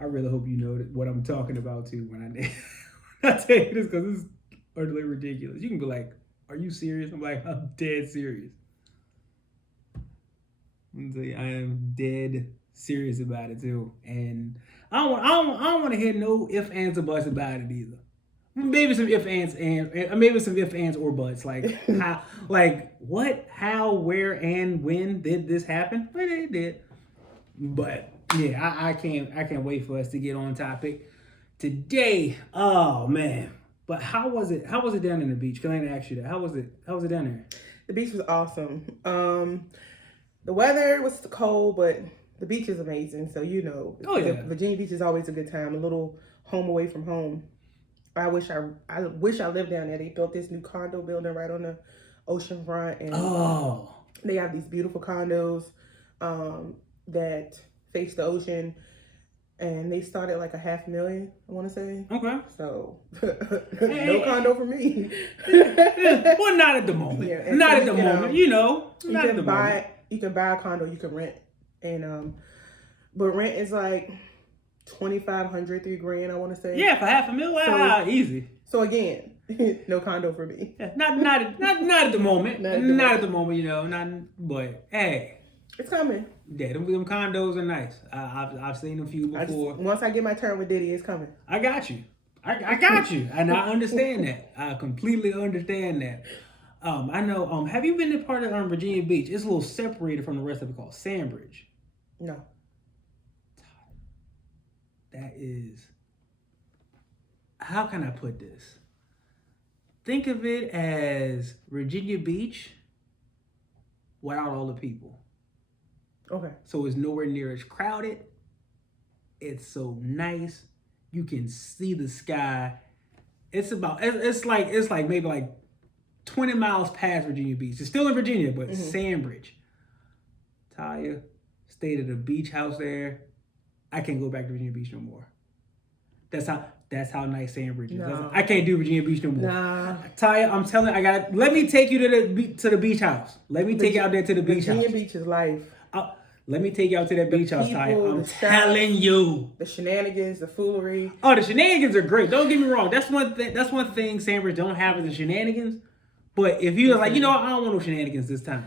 I really hope you know what I'm talking about too when I tell you this because it's utterly ridiculous. You can be like, "Are you serious?" I'm like, "I'm dead serious." I'm tell you, I am dead serious about it too, and I don't want to hear no if ands or buts about it either. Maybe some if ands and maybe some if ands or buts like how like what how where and when did this happen? Well, it did, but yeah, I can't wait for us to get on topic today. Oh man, but how was it? How was it down in the beach? Can I ask you that? How was it? How was it down there? The beach was awesome. The weather was cold, but the beach is amazing. So Oh yeah. Virginia Beach is always a good time. A little home away from home. I wish I lived down there. They built this new condo building right on the ocean front, and Oh. they have these beautiful condos that face the ocean, and they started like a 500,000, I want to say. Okay. So no Hey, condo for me. well, not at the moment. Yeah, and so Not at the moment. You know, you not at the can moment. buy a condo, you can rent, and but rent is like 2,500, 3 grand, I want to say. Yeah, for half a mil, So easy. so again, no condo for me. Yeah, not at the moment. Not at the Not at moment. the moment. You know, not. But hey, It's coming. yeah, them condos are nice. I've seen a few before. Once I get my turn with Diddy, it's coming. I got you. I got you, and I understand that. I completely understand that. I know. Have you been to part of Virginia Beach? It's a little separated from the rest of it called Sandbridge. No. That is. How can I put this? Think of it as Virginia Beach without all the people. Okay. So it's nowhere near as crowded. It's so nice. You can see the sky. It's like maybe like 20 miles past Virginia Beach. It's still in Virginia, but Sandbridge. Taya stayed at a beach house there. I can't go back to Virginia Beach no more. That's how nice Sandbridge is. No. I can't do Virginia Beach no more. Nah. Taya, I'm telling you, let me take you to the beach house. Let me take you out there to the beach house. Virginia Beach is life. Let me take you out to that beach house, Taya. people, I'm the telling shots. you. The shenanigans, the foolery. Oh, the shenanigans are great. Don't get me wrong. That's one thing. That's one thing Sandbridge don't have is the shenanigans. But if you're like, you know what, I don't want no shenanigans this time,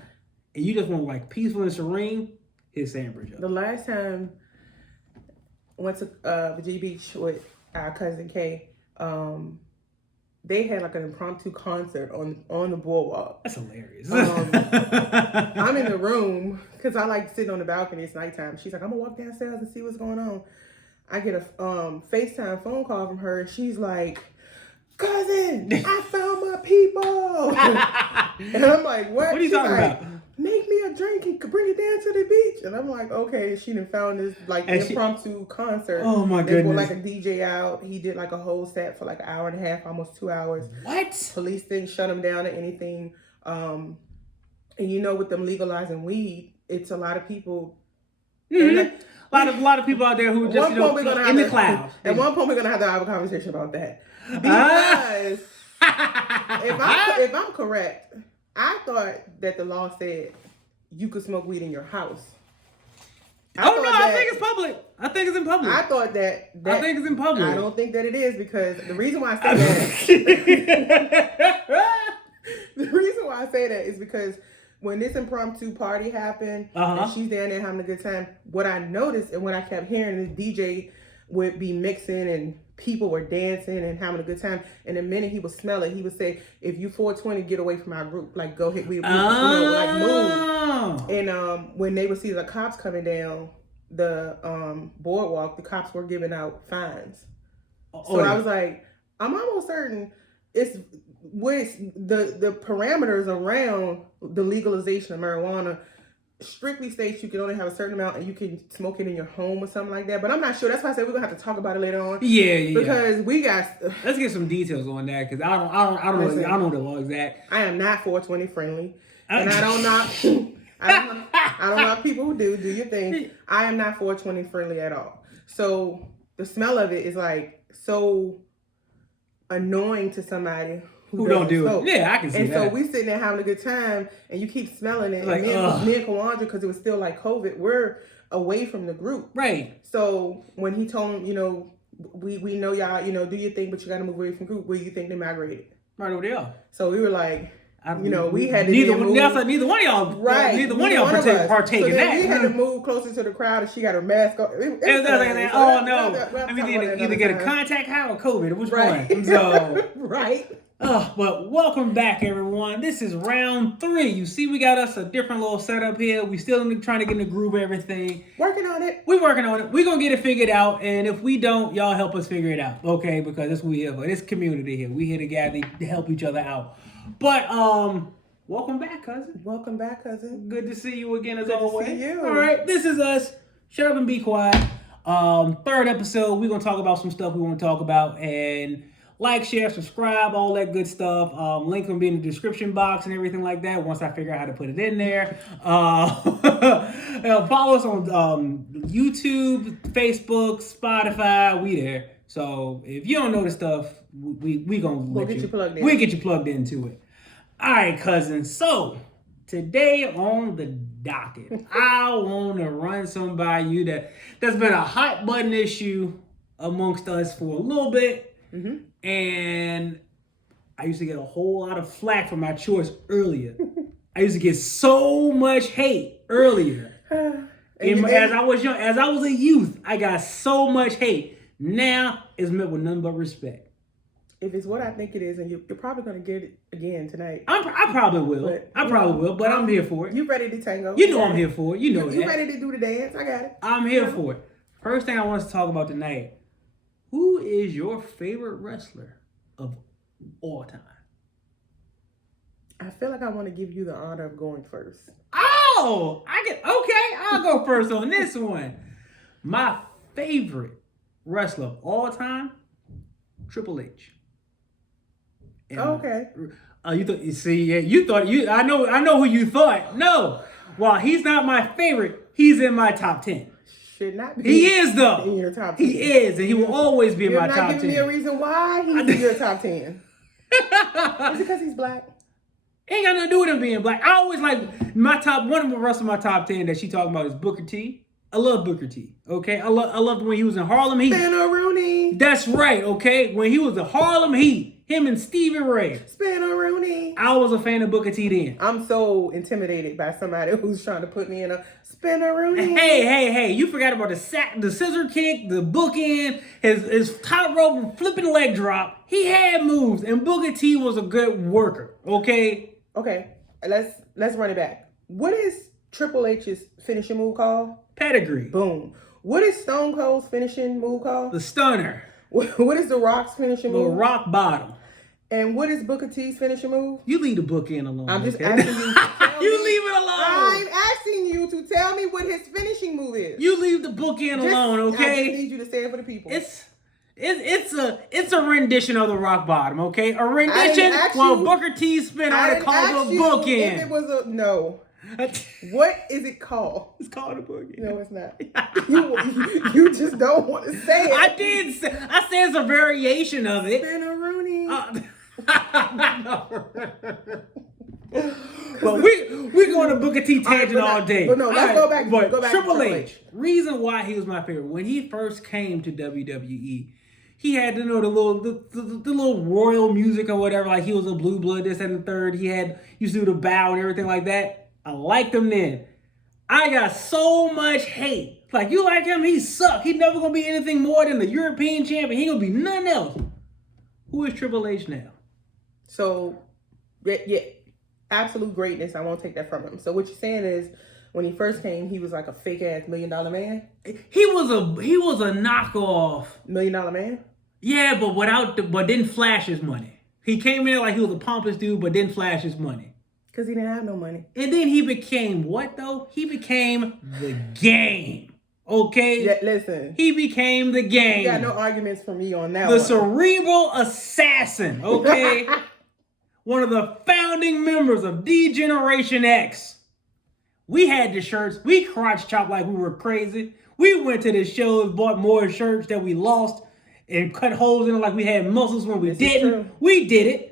and you just want like peaceful and serene, hit Sandbridge up. The last time I went to Virginia Beach with our cousin Kay, they had like an impromptu concert on the boardwalk. That's hilarious. I'm in the room because I like sitting on the balcony. It's nighttime. She's like, I'm gonna walk downstairs and see what's going on. I get a FaceTime phone call from her, and she's like, cousin, I found my people. And I'm like, what? What are you talking about? Make me a drink and bring it down to the beach. And I'm like, okay. She done found this like impromptu concert. Oh my They brought goodness. like a DJ out. He did like a whole set for like an hour and a half, almost 2 hours. What? Police didn't shut him down or anything. And with them legalizing weed, it's a lot of people. Mm-hmm. A lot of people out there who just in the clouds. At one point, we're gonna have to have a conversation about that because if I'm correct, I thought that the law said you could smoke weed in your house. I think it's public. I think it's in public. I thought that I think it's in public. I don't think that it is because the reason why I say that the reason why I say that is because when this impromptu party happened and she's down there having a good time, what I noticed and what I kept hearing, the DJ would be mixing and people were dancing and having a good time. And the minute he would smell it, he would say, if you 420, get away from our group. Like, go hit, like move. And when they would see the cops coming down the boardwalk, the cops were giving out fines. I was like, I'm almost certain it's with the parameters around the legalization of marijuana strictly states you can only have a certain amount and you can smoke it in your home or something like that. But I'm not sure. That's why I said we're gonna have to talk about it later on. Yeah. Because we got. Let's get some details on that because I don't know the law exact. I am not 420 friendly, and I don't know. I don't know people who do. Do your thing. I am not 420 friendly at all. So the smell of it is like so annoying to somebody who don't do it. Yeah, I can see and that. And so we sitting there having a good time, and you keep smelling it. Like, and me and Kawandra, because it was still like COVID, we're away from the group. Right. So when he told him, you know, we know y'all, you know, do your thing, but you got to move away from the group. Where you think they migrated? Right over there. So we were like, you know, we had to neither one of y'all, right? Neither one of y'all partake in that. We had to move closer to the crowd, and she got her mask on. Oh no! I mean, either get a contact high or COVID. Which one? So right. But welcome back, everyone. This is round 3. You see, we got us a different little setup here. We still trying to get in the groove of everything. Working on it. We're working on it. We're going to get it figured out. And if we don't, y'all help us figure it out. Okay? Because that's what we here for. This community here. We here to gather to help each other out. But, welcome back, cousin. Welcome back, cousin. Good to see you again, as Good always. To see you. All right. This is us. Shut up and be quiet. 3rd episode. We're going to talk about some stuff we want to talk about. And like, share, subscribe, all that good stuff. Link will be in the description box and everything like that once I figure out how to put it in there. Follow us on YouTube, Facebook, Spotify. We there. So if you don't know the stuff, we'll get you plugged in. We'll get you plugged into it. All right, cousin. So today on the docket, I want to run some by you that's been a hot button issue amongst us for a little bit. Mm-hmm. And I used to get a whole lot of flack for my choice earlier. I used to get so much hate earlier. As I was young, as I was a youth, I got so much hate. Now it's met with nothing but respect. If it's what I think it is, and you're probably going to get it again tonight. I probably will. But I'm here for it. You ready to tango? You know I'm here for it. You know that. You ready to do the dance? I got it. I'm here for it. First thing I want us to talk about tonight. Who is your favorite wrestler of all time? I feel like I want to give you the honor of going first. Oh, I'll go first on this one. My favorite wrestler of all time, Triple H. And okay. I know who you thought. No. While he's not my favorite, he's in my top 10. Should not be. He is though. In your top 10. He is, and he will always be in my top 10. You're not giving me a reason why he's in your top 10. Is it because he's black? Ain't got nothing to do with him being black. I always like one of the rest of my top 10 that she talking about is Booker T. I love Booker T. Okay, I loved when he was in Harlem Heat. Spano Rooney. That's right. Okay, when he was in Harlem Heat, him and Stevie Ray. Spano Rooney. I was a fan of Booker T then. I'm so intimidated by somebody who's trying to put me in a Spano Rooney. Hey! You forgot about the scissor kick, the bookend, his top rope flipping leg drop. He had moves, and Booker T was a good worker. Okay. Let's run it back. What is Triple H's finishing move called? Pedigree. Boom. What is Stone Cold's finishing move called? The Stunner. What is The Rock's finishing move? The Rock Bottom. And what is Booker T's finishing move? You leave the bookend alone. I'm just asking you. You leave it alone. I'm asking you to tell me what his finishing move is. You leave the bookend alone, okay? I just need you to say it for the people. It's a rendition of the Rock Bottom, okay? A rendition while Booker T spin on it called a bookend. If it was no. What is it called? It's called a bookend. No, it's not. You just don't want to say it. I said it's a variation of it. Spano Rooney. But we going to Booker T tangent all day. But no, let's go back. But go back Triple to H. Reason why he was my favorite when he first came to WWE. He had the little royal music or whatever. Like he was a blue blood, this and the third. He used to do the bow and everything like that. I liked him then. I got so much hate. Like, you like him? He sucked. He never gonna be anything more than the European champion. He gonna be nothing else. Who is Triple H now? So, yeah, absolute greatness. I won't take that from him. So what you're saying is, when he first came, he was like a fake ass $1 million man. He was a knockoff $1 million man. Yeah, but didn't flash his money. He came in like he was a pompous dude, but didn't flash his money. Because he didn't have no money. And then he became what, though? He became the game. Okay? Yeah, listen. He became the game. You got no arguments from me on that one. The cerebral assassin, okay? One of the founding members of D-Generation X. We had the shirts. We crotch chopped like we were crazy. We went to the shows, bought more shirts that we lost, and cut holes in it like we had muscles when we didn't. We did it.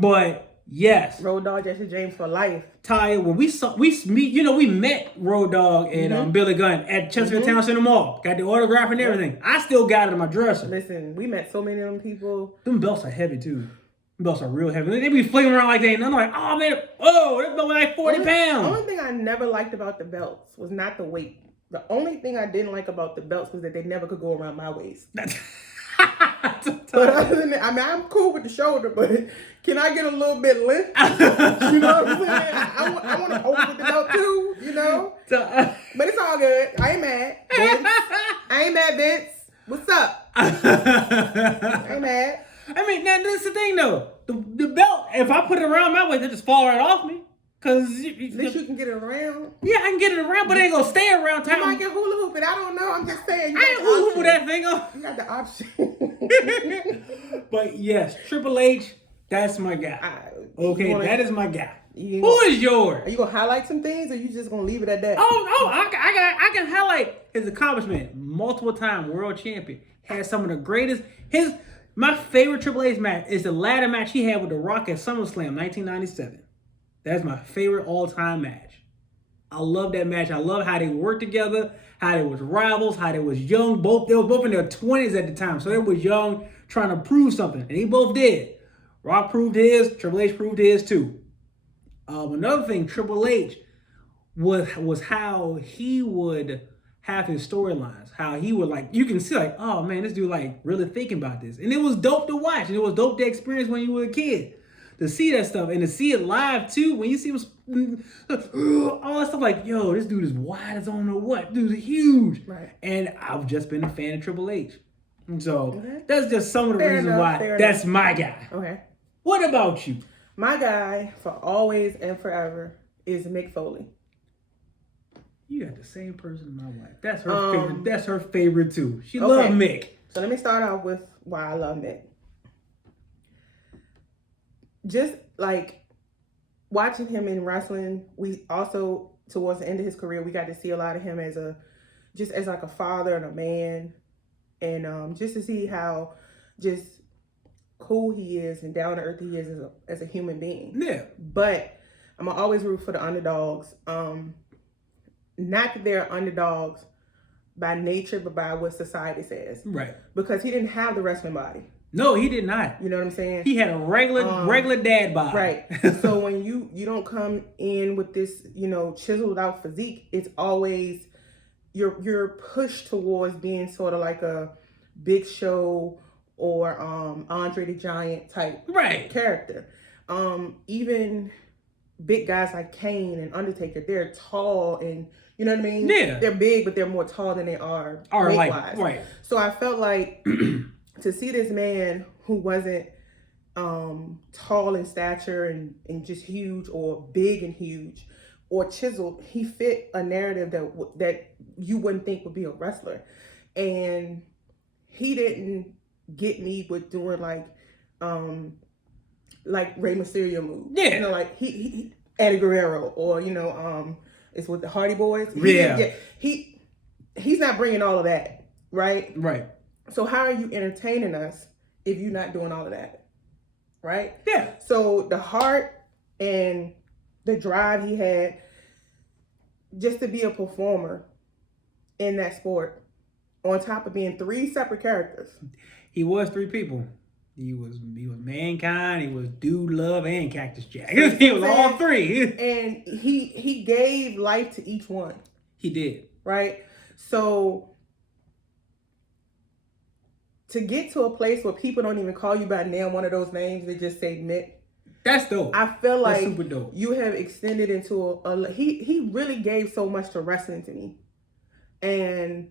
But yes, Road Dogg, Jesse James for life. Ty, when we met Road Dogg and Billy Gunn at Chesterfield Town Center Mall. Got the autograph and everything. I still got it in my dresser. Listen, we met so many of them people. Them belts are heavy too. Them belts are real heavy. They be flinging around like they ain't nothing. Like, oh man, that belt was like 40 pounds. The only thing I never liked about the belts was not the weight. The only thing I didn't like about the belts was that they never could go around my waist. But other than that, I mean, I'm cool with the shoulder, but can I get a little bit length? You know what I'm saying? I want to hold with the belt too, you know? But it's all good. I ain't mad. Vince. I ain't mad, Vince. What's up? I ain't mad. I mean, now this is the thing though. The belt, if I put it around my waist, it just fall right off me. Cause at least you can get it around. Yeah, I can get it around, but it ain't gonna stay around time. You might get hula hoop, but I don't know. I'm just saying. I ain't hula hoop with that thing on. You got the option. But yes, Triple H, that's my guy. Okay, that is my guy. Who is yours? Are you gonna highlight some things, or you just gonna leave it at that? I can highlight his accomplishment. Multiple time world champion. Had some of the greatest. My favorite Triple H match is the ladder match he had with The Rock at SummerSlam 1997. That's my favorite all-time match. I love that match. I love how they worked together, how they was rivals, how they was young. They were both in their 20s at the time, so they was young, trying to prove something, and they both did. Rock proved his, Triple H proved his too. Another thing, Triple H was how he would have his storylines, how he would you can see oh man, this dude really thinking about this, and it was dope to watch, and it was dope to experience when you were a kid. To see that stuff and to see it live too, when you see him, all that stuff yo, this dude is wide as I don't know what. Dude's huge. Right. And I've just been a fan of Triple H. So that's just some of the reasons why that's my guy. Okay. What about you? My guy for always and forever is Mick Foley. You got the same person as my wife. That's her favorite. That's her favorite too. She loves Mick. So let me start off with why I love Mick. Just watching him in wrestling, we also, towards the end of his career, we got to see a lot of him as a father and a man, and just to see how just cool he is and down to earth he is as a human being. Yeah. But I'm gonna always root for the underdogs. Not that they're underdogs by nature, but by what society says. Right. Because he didn't have the wrestling body. No, he did not. You know what I'm saying? He had a regular dad bod. Right. So when you don't come in with this, chiseled out physique, it's always you're pushed towards being sort of like a Big Show or Andre the Giant type character. Even big guys like Kane and Undertaker, they're tall and you know what I mean? Yeah. They're big, but they're more tall than they are weight-wise. Right. So I felt like to see this man who wasn't tall in stature and just huge or big and huge or chiseled, he fit a narrative that you wouldn't think would be a wrestler. And he didn't get me with doing like Rey Mysterio moves. Yeah. He Eddie Guerrero or it's with the Hardy Boys. He's not bringing all of that, right? Right. So how are you entertaining us if you're not doing all of that, right? Yeah. So the heart and the drive he had just to be a performer in that sport, on top of being 3 separate characters. He was 3 people. He was Mankind, he was Dude Love, and Cactus Jack. He was all 3. And he gave life to each one. He did. Right? So to get to a place where people don't even call you by name, one of those names, they just say Mick. That's dope. I feel like that's super dope. You have extended into he really gave so much to wrestling to me. And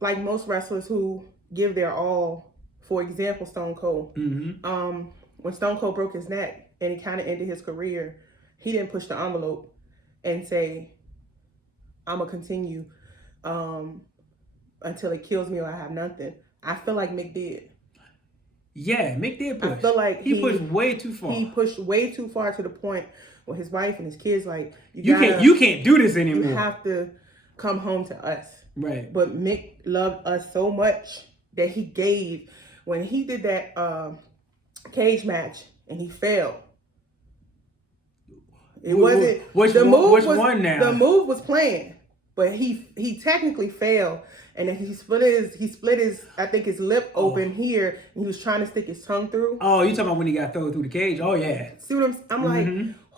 like most wrestlers who give their all, for example, Stone Cold. Mm-hmm. When Stone Cold broke his neck and he kind of ended his career, he didn't push the envelope and say, I'm going to continue until it kills me or I have nothing. I feel like Mick did. Yeah, Mick did push. I feel like he pushed way too far. He pushed way too far to the point where his wife and his kids you can't do this anymore. You have to come home to us. Right. But Mick loved us so much that he gave when he did that cage match and he failed. It wasn't which one now? The move was planned, but he technically failed, and then he split his I think his lip open here, and he was trying to stick his tongue through. Oh, you talking about when he got thrown through the cage? Oh yeah. See what I'm like?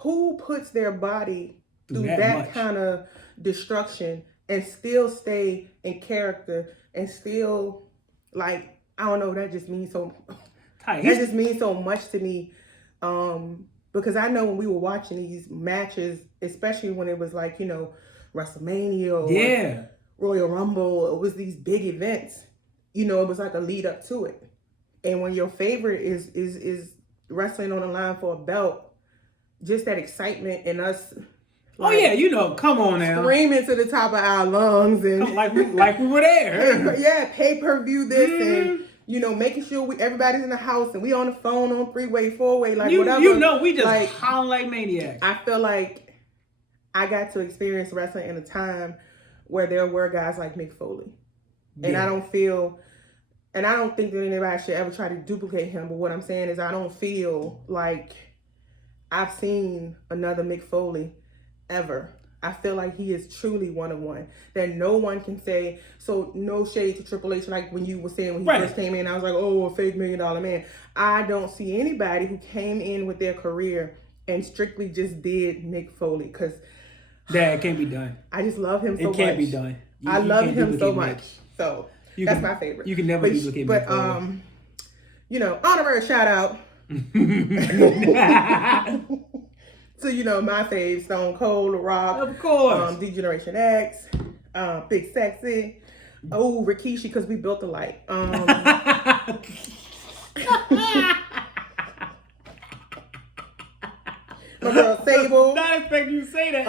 Who puts their body through that kind of destruction and still stay in character and still like I don't know? That just means so. That just means so much to me. Because I know when we were watching these matches, especially when it was like, you know, WrestleMania or Royal Rumble, it was these big events, you know, it was like a lead up to it. And when your favorite is wrestling on the line for a belt, just that excitement and us like, oh yeah, you know, come on now. Screaming to the top of our lungs and like we were there. Yeah, pay-per-view this and you know, making sure everybody's in the house and we on the phone, on three-way, four-way, like whatever. You know, we just like, holler like maniacs. I feel like I got to experience wrestling in a time where there were guys like Mick Foley. Yeah. And I don't think that anybody should ever try to duplicate him. But what I'm saying is I don't feel like I've seen another Mick Foley ever. I feel like he is truly one of one. That no one can say, so no shade to Triple H, like when you were saying when he first came in, I was like, oh, a fake $1 million man. I don't see anybody who came in with their career and strictly just did Mick Foley, because that can't be done. I just love him so much. It can't be done. I love him so much. So that's my favorite. You can never duplicate Mick Foley. But, you know, honorary shout out. So, you know, my fave, Stone Cold, The Rock. Of course. D-Generation X, Big Sexy. Oh, Rikishi, because we built alike. My girl, Sable. Not expecting you to say that.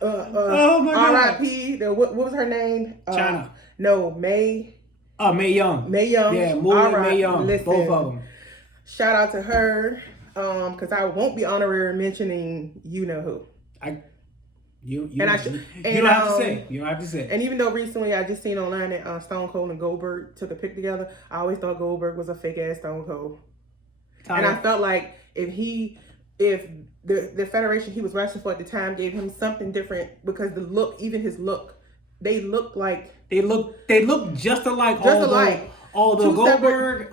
Oh, my God. R.I.P. What was her name? China. No, Mae. Mae Young. Mae Young. Yeah, Mae Young. Listen, both of them. Shout out to her. Because I won't be honorary mentioning you know who. You don't have to say. You don't have to say. And even though recently I just seen online that Stone Cold and Goldberg took a pic together, I always thought Goldberg was a fake ass Stone Cold. And I felt like if the federation he was wrestling for at the time gave him something different, because the look, even his look, they look just alike. Although Goldberg,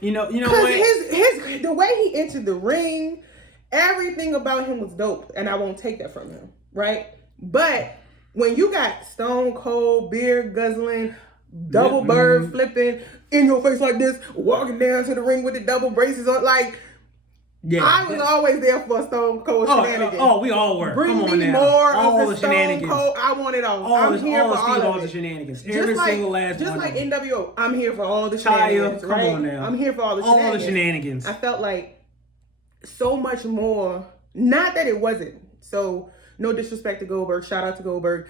you know what? His the way he entered the ring, everything about him was dope, and I won't take that from him, right? But when you got Stone Cold, beer guzzling, double bird flipping in your face like this, walking down to the ring with the double braces on, like. Yeah, I was always there for Stone Cold shenanigans. We all were. Bring me more of the Stone Cold. I want it all. I'm here for all of the shenanigans. Every single last one. Just like NWO, I'm here for all the shenanigans. Come on now. I'm here for all the shenanigans. All the shenanigans. I felt like so much more. Not that it wasn't. So no disrespect to Goldberg. Shout out to Goldberg.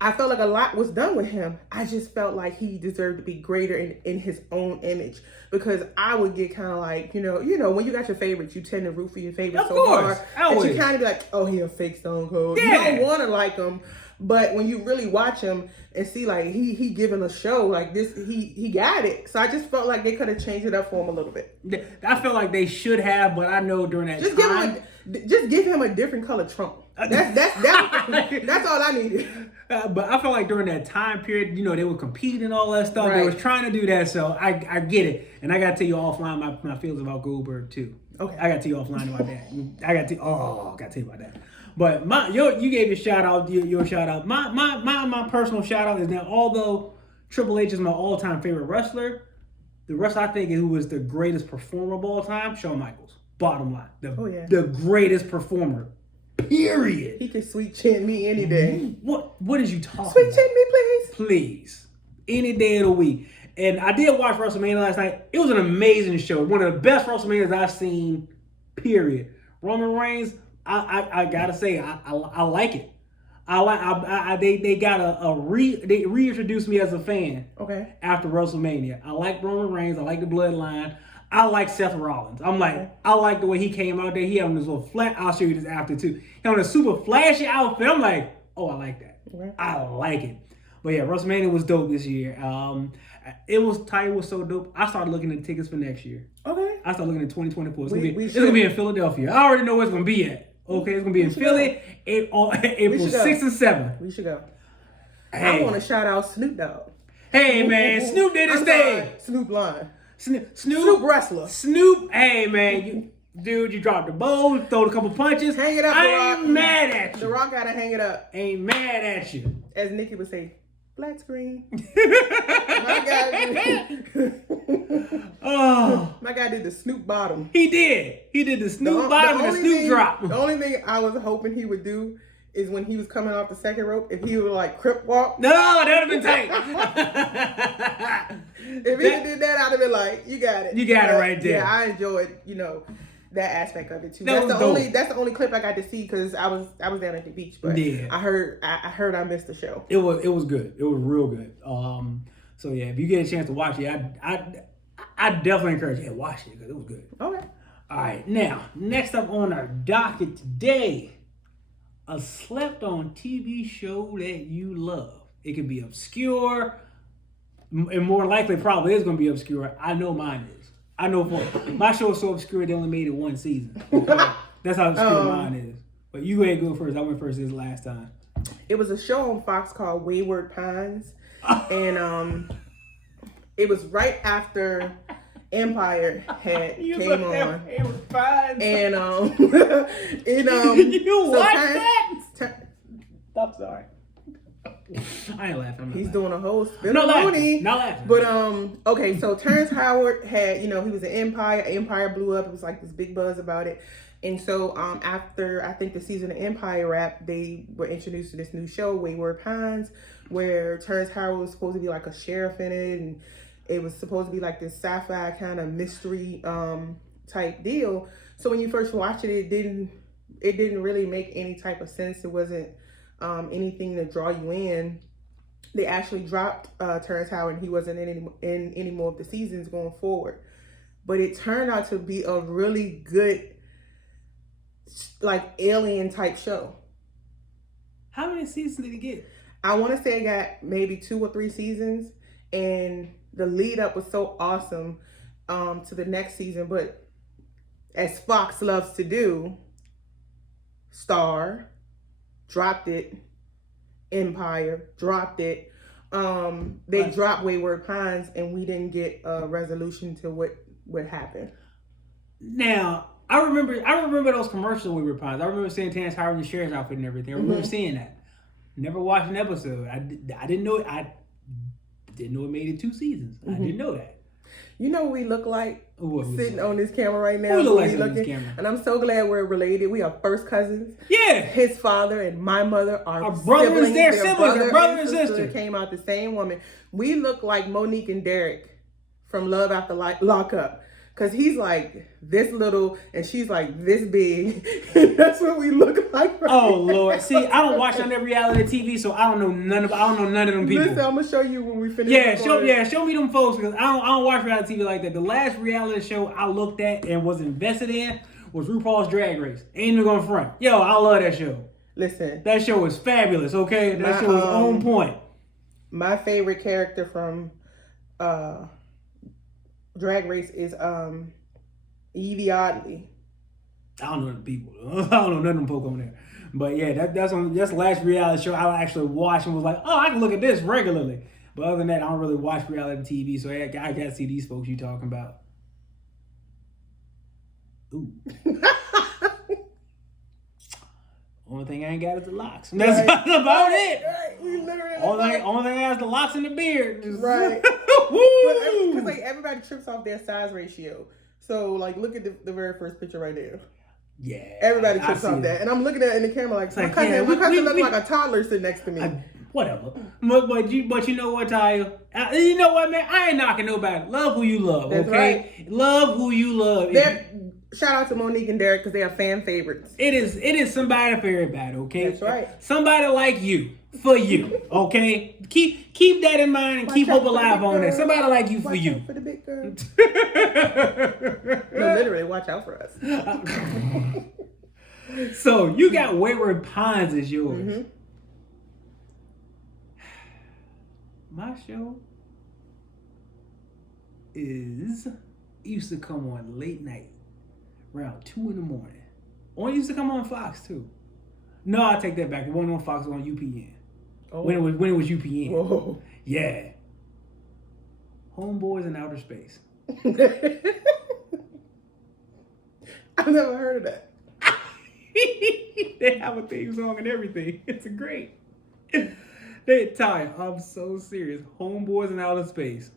I felt like a lot was done with him. I just felt like he deserved to be greater in his own image, because I would get kind of like, you know, when you got your favorites, you tend to root for your favorites so hard that you kind of be like, oh, he a fake Stone Cold. Yeah. You don't want to like him, but when you really watch him and see like he giving a show like this, he got it. So I just felt like they could have changed it up for him a little bit. I felt like they should have, but I know during that time, just give him a different color trunk. That's all I needed. But I felt like during that time period, you know, they were competing and all that stuff. Right. They was trying to do that, so I get it. And I got to tell you offline my feelings about Goldberg too. Okay, I got to tell you offline about that. I got to tell you about that. But you gave your shout out, your shout out. My personal shout out is that although Triple H is my all time favorite wrestler, the wrestler I think who was the greatest performer of all time, Shawn Michaels. Bottom line, the greatest performer. Period. He could sweet chin me any day. What is you talking about? Sweet chin me, please. Please. Any day of the week. And I did watch WrestleMania last night. It was an amazing show. One of the best WrestleManias I've seen, period. Roman Reigns, I gotta say, I like it. They reintroduced me as a fan. Okay. After WrestleMania. I like Roman Reigns. I like the bloodline. I like Seth Rollins. I like the way he came out there. He had this little flat. I'll show you this after too. He had a super flashy outfit. I'm like, oh, I like that. Okay. I like it. But yeah, WrestleMania was dope this year. It was tight. It was so dope. I started looking at tickets for next year. Okay. I started looking at 2024. It's gonna be in Philadelphia. I already know where it's gonna be at. Okay, it's gonna be in Philly on April 6th and 7th. We should go. Hey. I want to shout out Snoop Dogg. Hey man, Snoop did his thing. Snoop line. Snoop wrestler. Snoop. Hey man, you dropped the bowl, throw a couple punches. Hang it up. I ain't mad at you. The Rock gotta hang it up. Ain't mad at you. As Nikki would say, black screen. My guy did the Snoop bottom. He did the Snoop bottom and the Snoop drop. The only thing I was hoping he would do is when he was coming off the second rope, if he would like crip walk. No, that would have been tight. If he did that, I'd have been like, you got it. You got it right there. Yeah, I enjoyed, that aspect of it too. That's the only clip I got to see because I was down at the beach, but yeah. I heard I missed the show. It was good. It was real good. So yeah, if you get a chance to watch it, I definitely encourage you to watch it because it was good. Okay. All right, now next up on our docket today, a slept-on TV show that you love. It could be obscure, and more likely probably is going to be obscure. I know mine is. I know my show is so obscure they only made it one season. Okay? That's how obscure mine is. But you ain't go first. I went first this last time. It was a show on Fox called Wayward Pines, and it was right after Empire came on, and you watched that? I'm sorry. I ain't laughing. He's doing a whole spin. Not laughing. But okay, so Terrence Howard had, he was in Empire. Empire blew up. It was like this big buzz about it. And so after I think the season of Empire wrapped, they were introduced to this new show, Wayward Pines, where Terrence Howard was supposed to be like a sheriff in it, and it was supposed to be like this sci-fi kind of mystery type deal. So when you first watched it, it didn't really make any type of sense. It wasn't anything to draw you in. They actually dropped Terrence Howard, and he wasn't in any more of the seasons going forward. But it turned out to be a really good, like, alien type show. How many seasons did he get? I want to say it got maybe 2 or 3 seasons, and the lead up was so awesome to the next season. But as Fox loves to do, Star dropped it, Empire dropped it. They dropped Wayward Pines, and we didn't get a resolution to what happened. Now, I remember those commercials of Wayward Pines. I remember seeing Terrence Howard in the sheriff's outfit and everything. I remember seeing that. Never watched an episode. I didn't know it. I didn't know it made it 2 seasons. I didn't know that. You know what we look like sitting on this camera right now? We look like on this camera. And I'm so glad we're related. We are first cousins. Yeah. His father and my mother are brothers. They're siblings. They're brother and sister. Came out the same woman. We look like Monique and Derek from Love After Lockup. Because he's like this little and she's like this big. That's what we look like. Right oh Lord! See, I don't watch none of reality TV, so I don't know none of them people. Listen, I'm gonna show you when we finish. Show me them folks because I don't watch reality TV like that. The last reality show I looked at and was invested in was RuPaul's Drag Race. Ain't even gonna front. Yo, I love that show. Listen, that show is fabulous. Okay, that show is on point. My favorite character from Drag Race is Evie Oddly. I don't know the people. I don't know none of them folk on there. But yeah, that's the last reality show I actually watched and was like, oh, I can look at this regularly. But other than that, I don't really watch reality TV, so I gotta see these folks you talking about. Ooh. Only thing I ain't got is the locks. That's about it. Right. We literally only thing I has the locks and the beard. Right. Because like everybody trips off their size ratio. So like look at the very first picture right there. Yeah. Everybody trips off that. And I'm looking at it in the camera like my cousin look like a toddler sitting next to me. Whatever. But you know what, Taya? You know what, man? I ain't knocking nobody. Love who you love, That's okay? Right. Love who you love. Shout out to Monique and Derek because they are fan favorites. It is somebody for everybody, okay? That's right. Somebody like you, for you, okay? Keep that in mind and keep hope alive on that. Somebody like you for you. Watch out for the big girl. No, literally, watch out for us. So you got Wayward Pines as yours. My show is used to come on late night, around 2 a.m. Or it used to come on Fox too. No, I take that back. It wasn't on Fox, it was on UPN. Oh. When it was UPN. Whoa. Yeah. Homeboys in Outer Space. I've never heard of that. They have a theme song and everything. It's great. Ty, I'm so serious. Homeboys in Outer Space.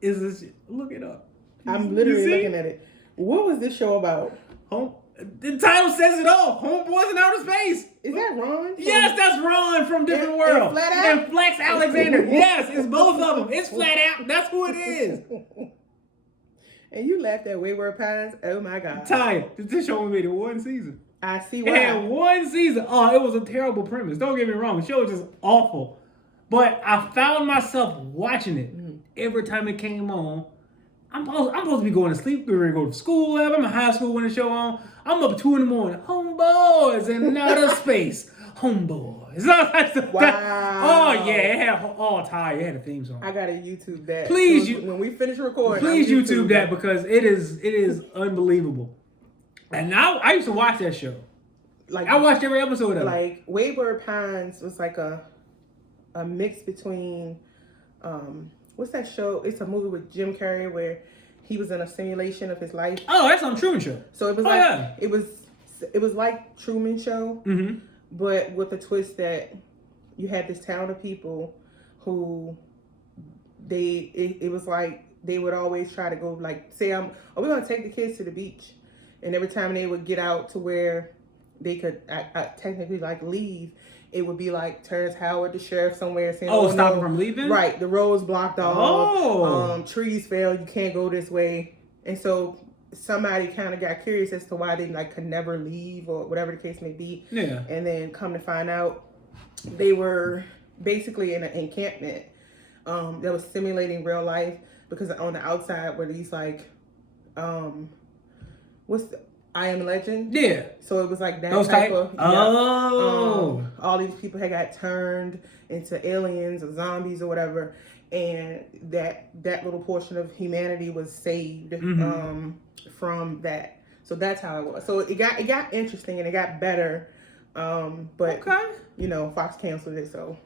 Is this? Look it up. I'm literally looking at it. What was this show about? The title says it all. Homeboys in Outer Space. Is that Ron? Yes, that's Ron from Different World. And Flex Alexander. Yes, it's both of them. It's Flat Out. That's who it is. And you laughed at Wayward Pines. Oh my God. Ty, this show only made it one season. I see why. It had one season. Oh, it was a terrible premise. Don't get me wrong. The show was just awful. But I found myself watching it every time it came on. I'm supposed to be going to sleep. We're going to go to school. I'm in high school when the show on. I'm up at 2 a.m. Homeboys in Outer Space. Homeboys. Wow. Oh, yeah. It had, Ty, it had a theme song. I got to YouTube that. Please, when we finish recording. Please YouTube that because it is unbelievable. And I used to watch that show. Like I watched every episode of it. Like Wayward Pines was like a mix between what's that show? It's a movie with Jim Carrey where he was in a simulation of his life. Oh, that's on Truman Show. So it was it was like Truman Show, but with the twist that you had this town of people who it was like they would always try to go like say we're gonna take the kids to the beach. And every time they would get out to where they could technically like leave, it would be like Terrence Howard, the sheriff, somewhere saying, stop them from leaving? Right. The road's blocked off. Trees fell. You can't go this way. And so somebody kind of got curious as to why they like could never leave or whatever the case may be. Yeah. And then come to find out they were basically in an encampment that was simulating real life because on the outside were these like, I Am Legend? Yeah. So it was like that Those type of... Oh. All these people had got turned into aliens or zombies or whatever. And that little portion of humanity was saved from that. So that's how it was. So it got interesting and it got better. But, Fox canceled it, so...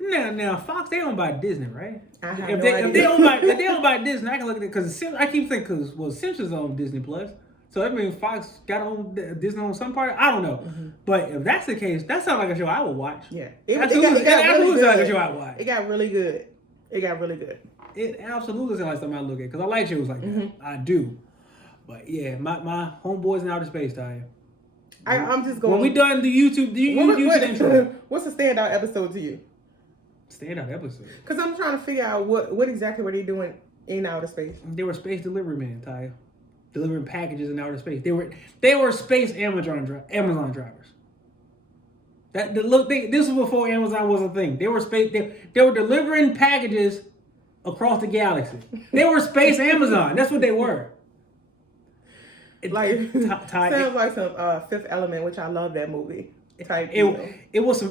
Now, Fox, they owned by Disney, right? If they owned by Disney, I can look at it because I keep thinking Simpsons on Disney Plus. So that means Fox got on Disney on some part. I don't know, but if that's the case, that sounds like a show I would watch. Yeah, it absolutely sounds like a show I would watch. It got really good. It absolutely sounds like something I look at because I like shows like that. I do, but yeah, my Homeboys in Outer Space, Ty. I'm just going. When we done the YouTube intro. What's a standout episode to you? Standout episode. Because I'm trying to figure out what exactly were they doing in outer space. They were space delivery men, Ty. Delivering packages in outer space. They were space Amazon drivers. This was before Amazon was a thing. They were space. They were delivering packages across the galaxy. They were space Amazon. That's what they were. Sounds like some Fifth Element, which I love that movie. It was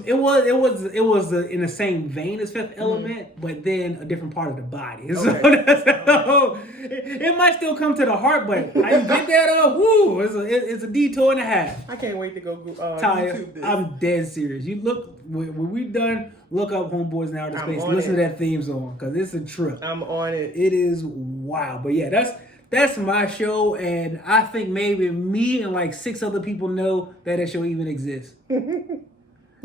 in the same vein as Fifth Element, but then a different part of the body. So it might still come to the heart, but how you get there though, it's a detour and a half. I can't wait to go YouTube this. I'm dead serious. You look when we done, look up Homeboys in Outer Space. Listen to that theme song because it's a trip. I'm on it. It is wild, but yeah, that's my show, and I think maybe me and like 6 other people know that show even exists.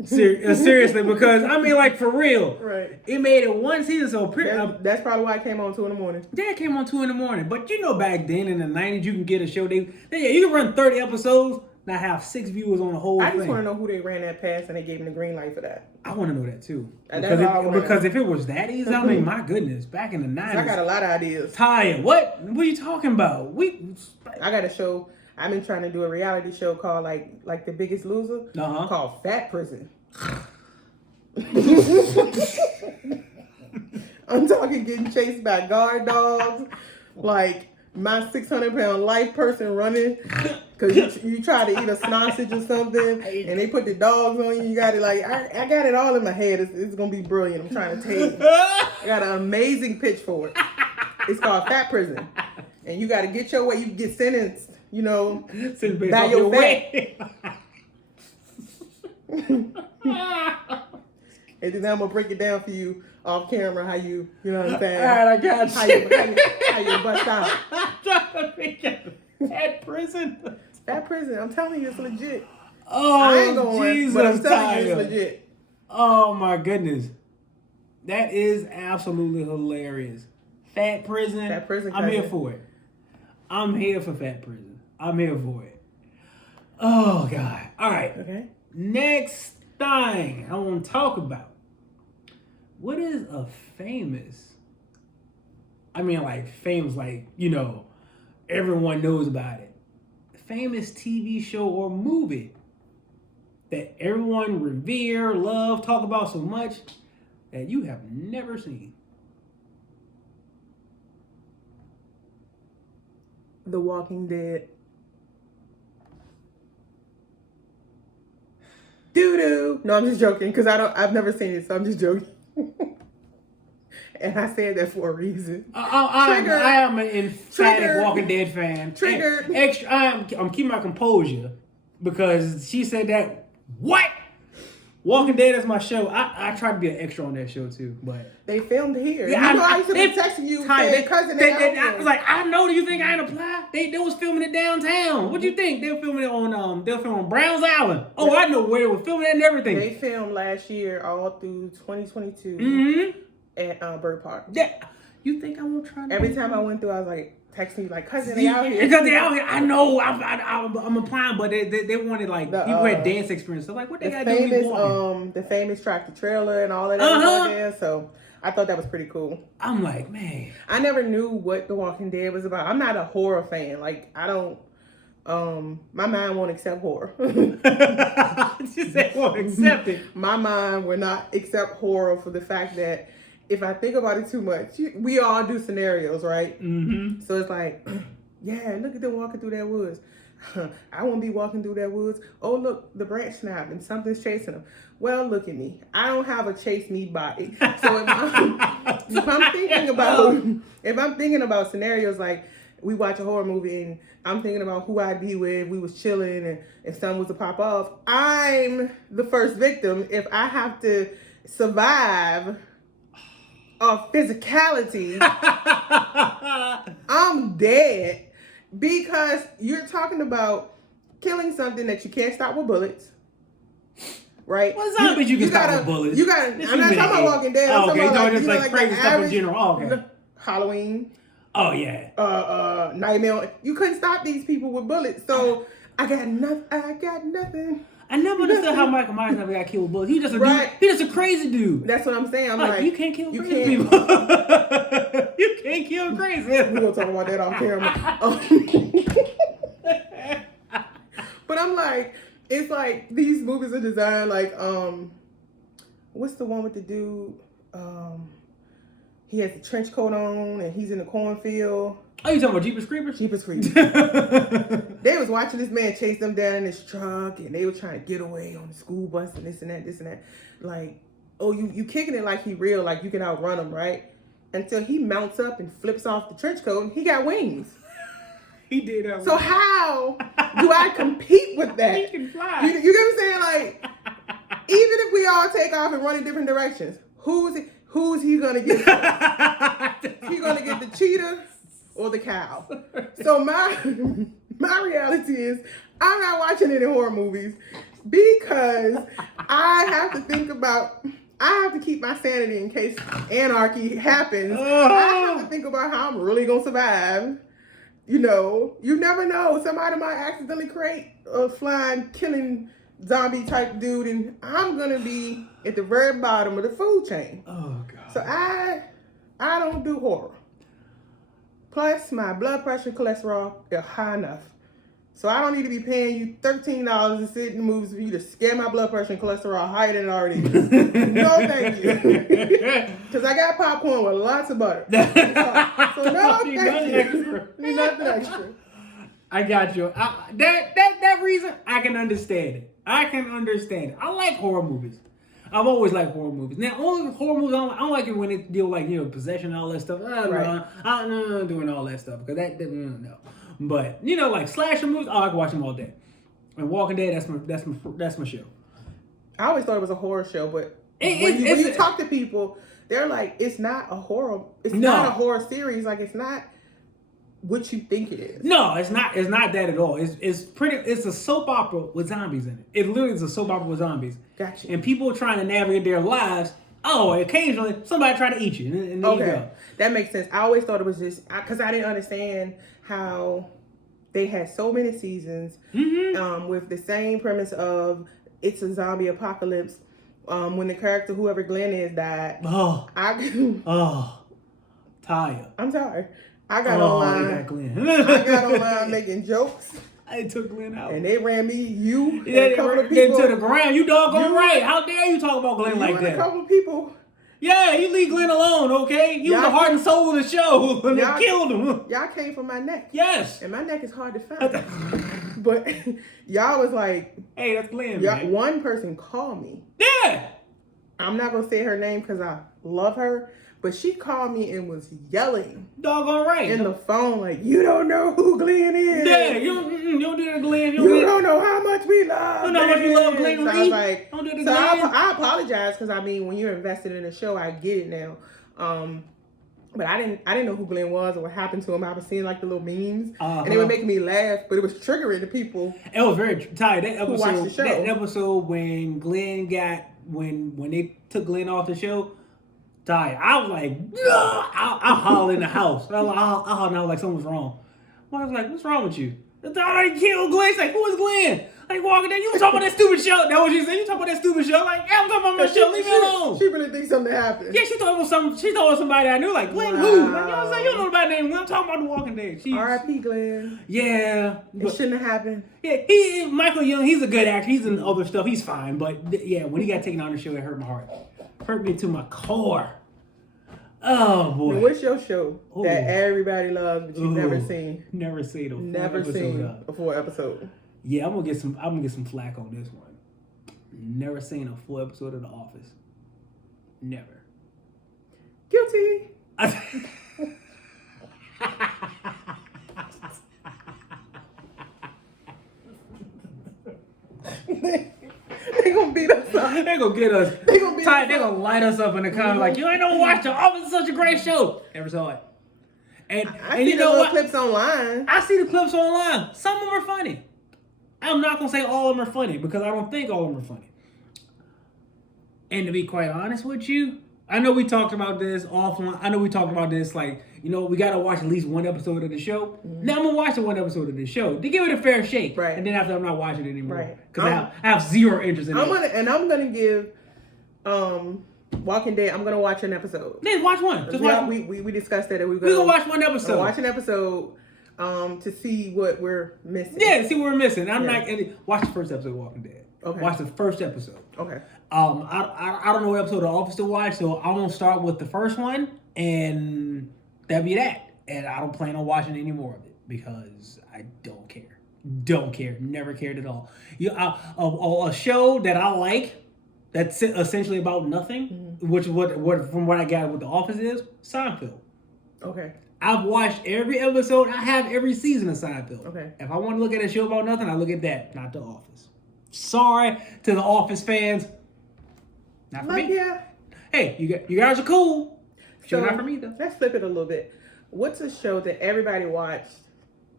Seriously, because I mean, like for real, right? It made it one season, so that's probably why it came on 2 a.m. Yeah, it came on 2 a.m. But back then in the 90s, you can get a show. You can run 30 episodes, not have 6 viewers on the whole thing. I just want to know who they ran that past and they gave them the green light for that. I want to know that too. Because if it was that easy, I mean, my goodness, back in the 90s. I got a lot of ideas. Ty, what are you talking about? I got a show. I've been trying to do a reality show called like The Biggest Loser, called Fat Prison. I'm talking getting chased by guard dogs, like my 600-pound life person running. Because you try to eat a sausage or something, and they put the dogs on you. You got it like, I got it all in my head. It's going to be brilliant. I'm trying to tell you. I got an amazing pitch for it. It's called Fat Prison. And you got to get your way. You get sentenced, you know, by your way. And then I'm going to break it down for you off camera how you know what I'm saying? All right, I got you. How you bust out. Fat Prison. Fat Prison. I'm telling you, it's legit. Oh, I ain't going, Jesus, but I'm telling Tyler. you, it's legit. Oh, my goodness. That is absolutely hilarious. Fat Prison. Fat Prison. I'm here for it. I'm here for Fat Prison. I'm here for it. Oh, God. All right. Okay. Next thing I want to talk about. What is a famous, like, you know, everyone knows about it. Famous TV show or movie that everyone revere, love, talk about so much that you have never seen. The Walking Dead. Doo-doo. No, I'm just joking because I've never seen it, so I'm just joking. And I said that for a reason. I am an emphatic Walking Dead fan. Triggered. I'm keeping my composure because she said that. What? Walking Dead is my show. I tried to be an extra on that show too, but they filmed here. Yeah, you know, I used to be texting you saying, cousin, I was like, I know. Do you think I ain't apply? They was filming it downtown. What do you think? They were filming it on Browns Island. Oh, yeah. I know where they were filming it and everything. They filmed last year all through 2022 at Bird Park. Yeah. You think I won't try? Every time I went through, I was like texting you like, cousin, they out here. Because they out here. I know. I'm applying, but they wanted like people who had dance experience. So like, what they got to do? The famous tractor trailer and all of that there. So I thought that was pretty cool. I'm like, man, I never knew what The Walking Dead was about. I'm not a horror fan. Like, I don't. My mind won't accept horror. She said won't accept it. My mind will not accept horror for the fact that if I think about it too much, we all do scenarios, right? Mm-hmm. So it's like, yeah, look at them walking through that woods. I won't be walking through that woods. Oh, look, the branch snapped and something's chasing them. Well, look at me. I don't have a chase me body. So if I'm thinking about scenarios like we watch a horror movie and I'm thinking about who I'd be with, we was chilling and if something was to pop off, I'm the first victim if I have to survive of physicality. I'm dead because you're talking about killing something that you can't stop with bullets, right? What zombies you can stop with bullets? You got. I'm not talking about Walking Dead. I'm talking about like crazy stuff in general. Oh, okay. Halloween. Oh yeah. Nightmare. You couldn't stop these people with bullets, so I got nothing. I never understood how Michael Myers never got killed with bullets. He just a dude. He just a crazy dude. That's what I'm saying. I'm like you can't kill crazy people. You can't kill crazy. We're gonna talk about that off camera. But I'm like, it's like these movies are designed like what's the one with the dude? He has the trench coat on and he's in the cornfield. Oh, you talking about Jeepers Creepers? Jeepers Creepers. They was watching this man chase them down in his truck and they were trying to get away on the school bus and this and that. Like, oh, you kicking it like he real, like you can outrun him, right? Until he mounts up and flips off the trench coat and he got wings. He did that. So how do I compete with that? He can fly. You get what I'm saying? Like, even if we all take off and run in different directions, who's he gonna get? He gonna get the cheetah or the cow? So my reality is I'm not watching any horror movies because I have to keep my sanity in case anarchy happens. I have to think about how I'm really gonna survive. You know, you never know. Somebody might accidentally create a flying, killing zombie type dude, and I'm gonna be at the very bottom of the food chain. Oh God! So I don't do horror. Plus, my blood pressure, cholesterol, they're high enough. So I don't need to be paying you $13 to sit in the movies for you to scare my blood pressure and cholesterol higher than it already is. No, thank you. Because I got popcorn with lots of butter. So no, thank you. Need nothing extra. I got you. That reason, I can understand it. I can understand it. I like horror movies. I've always liked horror movies. Now, only horror movies I don't like it when they deal like possession and all that stuff. Right. I'm not doing all that stuff because no. But like slasher movies, I like watching them all day. And Walking Dead, that's my show. I always thought it was a horror show, but when you talk to people, they're like, it's not a horror. It's not a horror series. Like it's not what you think it is. No, it's not. It's not that at all. It's a soap opera with zombies in it. It literally is a soap opera with zombies. Gotcha. And people trying to navigate their lives. Oh, occasionally somebody try to eat you, and there you go. That makes sense. I always thought it was just because I didn't understand how they had so many seasons with the same premise of it's a zombie apocalypse. When the character, whoever Glenn is, died. Taya. I'm sorry. I got online making jokes. I took Glenn out. And they ran me, you, and a couple of people to the ground. You doggone right. How dare you talk about Glenn like that? A couple of people. Yeah, you leave Glenn alone, okay? He was the heart and soul of the show. And they killed him. Y'all came for my neck. Yes. And my neck is hard to find. But y'all was like, hey, that's Glenn, man. One person called me. Yeah. I'm not going to say her name because I love her. But she called me and was yelling. Doggone right. In the phone, like, you don't know who Glenn is. Yeah, you don't do that, Glenn. You don't know how much we love. You know how much we love Glenn Reed. So I was like, don't do the so Glenn. I apologize because when you're invested in a show, I get it now. But I didn't know who Glenn was or what happened to him. I was seeing like the little memes, and they were making me laugh, but it was triggering the people. It was very tight. That episode, watched the show. That episode when Glenn when they took Glenn off the show. I was like, I holler in the house. I holler now like something's wrong. I was like, what's wrong with you? I already killed Glenn. She's like, who is Glenn? Like walking there, you talking about that stupid show. That what she said. You talking about that stupid show? Like, yeah, I'm talking about my show. Leave me alone. She really thinks something happened. Yeah, she thought it was somebody I knew. Like Glenn, who? Like, you know what I'm saying? You don't know about that name. I'm talking about the Walking Dead. R.I.P. Glenn. Yeah, it shouldn't have happened. Yeah, Michael Young. He's a good actor. He's in other stuff. He's fine. But yeah, when he got taken on the show, it hurt my heart. Hurt me to my core. Oh boy! Now, what's your show that everybody loves but you've never seen? Never seen a full episode. Yeah, I'm gonna get some flack on this one. Never seen a full episode of The Office. Never. Guilty. They gonna beat us up. They gonna get us. They gonna light us up in the comments like, you ain't no watch The Office. It's such a great show. Never saw it. And you know what? Clips online. I see the clips online. Some of them are funny. I'm not gonna say all of them are funny because I don't think all of them are funny. And to be quite honest with you, I know we talked about this offline. I know we talked about this like, we gotta watch at least one episode of the show. Mm-hmm. Now I'm gonna watch the one episode of the show to give it a fair shake. Right. And then after I'm not watching it anymore. Because I have zero interest in it. I'm gonna give Walking Dead, I'm gonna watch an episode. Then watch one. Just watch. We discussed that we're gonna watch one episode. Watch an episode to see what we're missing. Yeah, to see what we're missing. Watch the first episode of Walking Dead. Okay. Watch the first episode. Okay. I don't know what episode of The Office to watch, so I'm gonna start with the first one, and that'll be that. And I don't plan on watching any more of it because I don't care. Don't care. Never cared at all. A show that I like that's essentially about nothing, which is what from what I got what The Office is, Seinfeld. Okay. I've watched every episode. I have every season of Seinfeld. Okay. If I want to look at a show about nothing, I look at that, not The Office. Sorry to The Office fans. Not for me. Yeah. Hey, you guys are cool. So, not for me though. Let's flip it a little bit. What's a show that everybody watched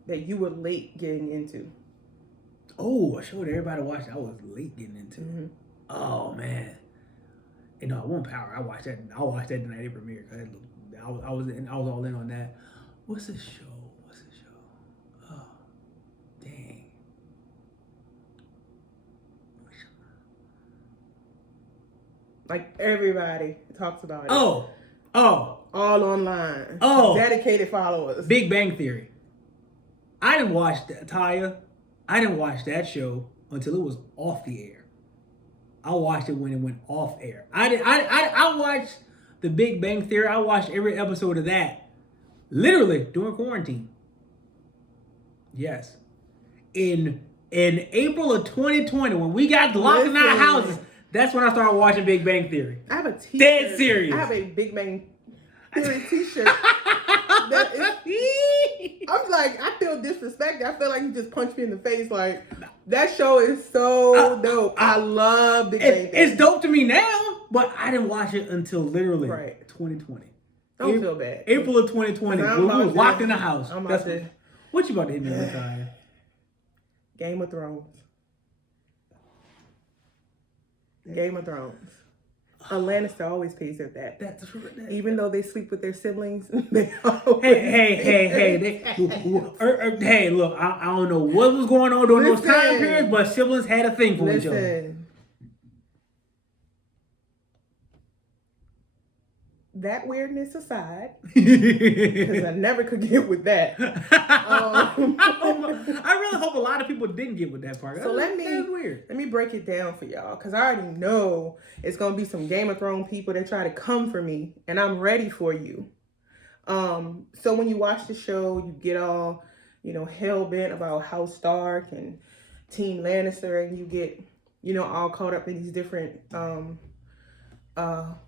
that you were late getting into? Oh, a show that everybody watched I was late getting into. Mm-hmm. Oh man. I want Power. I watched that the night it premiered. I was all in on that. What's the show? Oh, dang. Like everybody talks about it. Oh. All online. Oh. Dedicated followers. Big Bang Theory. I didn't watch Taya. I didn't watch that show until it was off the air. I watched it when it went off air. I watched the Big Bang Theory. I watched every episode of that literally during quarantine. Yes. in April of 2020 when we got locked in our houses. That's when I started watching Big Bang Theory. I have a t-shirt. Dead serious. I have a Big Bang Theory t-shirt. I'm like, I feel disrespected. I feel like you just punched me in the face. Like, that show is so dope. I love Big Bang Theory. It's dope to me now, but I didn't watch it until literally 2020. Don't feel bad. April of 2020 when we were locked in the house. What you about to hit me with, Tanya? Game of Thrones. Game of Thrones. A Lannister always pays their back. That's true. Even though they sleep with their siblings, they always hey, look, I don't know what was going on during those time periods, but siblings had a thing for each other. That weirdness aside, because I never could get with that. I really hope a lot of people didn't get with that part. So let me break it down for y'all, because I already know it's gonna be some Game of Thrones people that try to come for me, and I'm ready for you. So when you watch the show, you get all, hell bent about House Stark and Team Lannister, and you get, all caught up in these different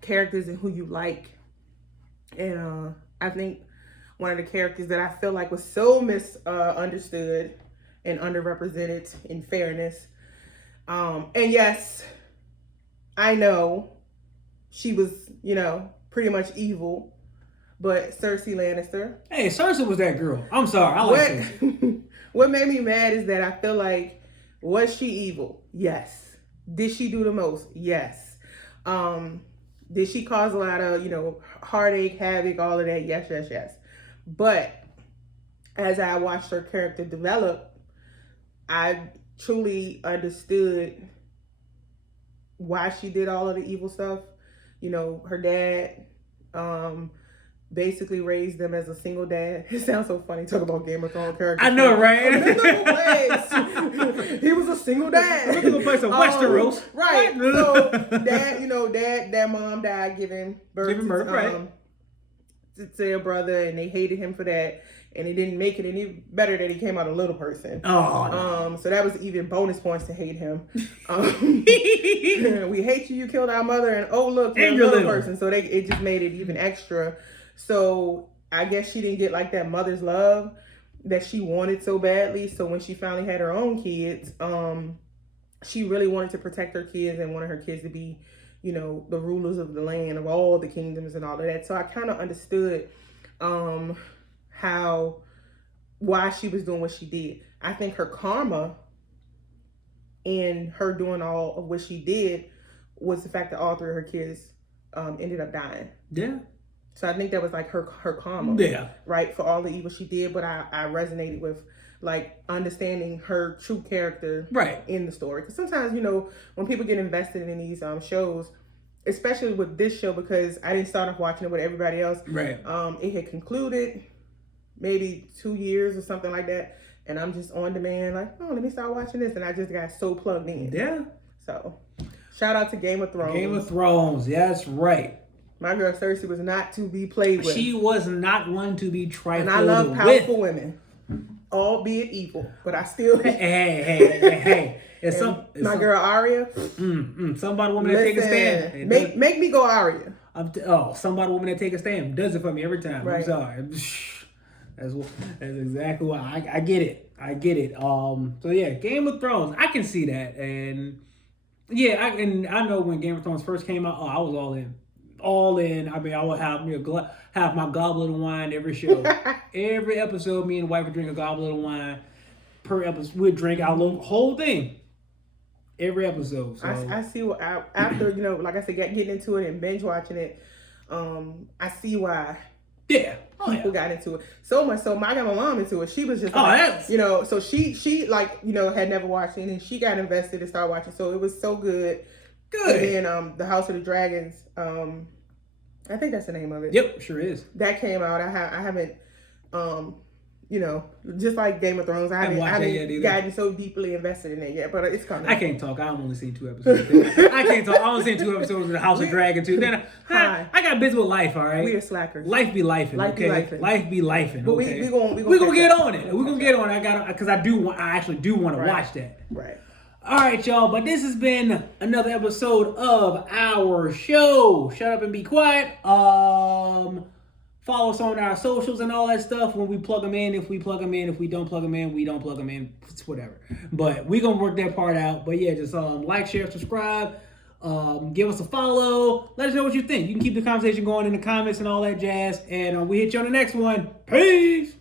characters and who you like. And I think one of the characters that I feel like was so misunderstood and underrepresented, in fairness. And yes, I know she was, pretty much evil, but Cersei Lannister. Hey, Cersei was that girl. I'm sorry. I like Cersei. What made me mad is that I feel like, was she evil? Yes. Did she do the most? Yes. Did she cause a lot of, heartache, havoc, all of that? Yes, yes, yes. But as I watched her character develop, I truly understood why she did all of the evil stuff. Her dad basically raised them as a single dad. It sounds so funny talking about Game of Thrones characters. I know, right? He was a single dad. Look at the place of Westeros. Right. So dad, mom died giving birth to their brother, and they hated him for that. And it didn't make it any better that he came out a little person. Oh. So that was even bonus points to hate him. We hate you killed our mother, and oh look, you're a little person. So it just made it even extra. So I guess she didn't get like that mother's love that she wanted so badly. So when she finally had her own kids, she really wanted to protect her kids and wanted her kids to be, the rulers of the land, of all the kingdoms and all of that. So I kind of understood why she was doing what she did. I think her karma in her doing all of what she did was the fact that all three of her kids ended up dying. Yeah. So I think that was like her karma. Yeah. Right, for all the evil she did. But I resonated with like understanding her true character in the story. Because sometimes, when people get invested in these shows, especially with this show, because I didn't start off watching it with everybody else. Right. It had concluded maybe 2 years or something like that. And I'm just on demand, like, oh, let me start watching this. And I just got so plugged in. Yeah. So, shout out to Game of Thrones. Game of Thrones, yeah, that's right. My girl Cersei was not to be played with. She was not one to be trifled with. And I love powerful women, albeit evil, but I still. Hey. Girl Arya. Somebody woman that take a stand. Make me go Arya. Somebody woman that take a stand does it for me every time. Right. I'm sorry. That's exactly why I get it. I get it. So yeah, Game of Thrones. I can see that, and yeah, I know when Game of Thrones first came out. I was all in. I mean, I would have have my goblet of wine every show. Every episode, me and the wife would drink a goblet of wine per episode. We'd drink our whole thing. Every episode. So. I see what after like I said, getting into it and binge watching it. I see why. Yeah. People got into it so much. So I got my mom into it. She was just so she like had never watched it, and she got invested and started watching. So it was so good. And then the House of the Dragons. I think that's the name of it. Yep, sure is. That came out. I haven't you know, just like Game of Thrones. I haven't gotten so deeply invested in it yet, but it's coming. I can't talk. I've only seen 2 episodes. I can't talk. I only seen 2 episodes of the House of Dragon too. Then I got busy with life. All right, we are slackers. Life be lifing. Life be lifing. But okay, we gonna get on it. We're gonna get on it. I actually do want to watch that. Right. All right, y'all. But this has been another episode of our show. Shut up and be quiet. Follow us on our socials and all that stuff when we plug them in. If we plug them in, if we don't plug them in, we don't plug them in. It's whatever. But we're going to work that part out. But yeah, just like, share, subscribe. Give us a follow. Let us know what you think. You can keep the conversation going in the comments and all that jazz. And we hit you on the next one. Peace.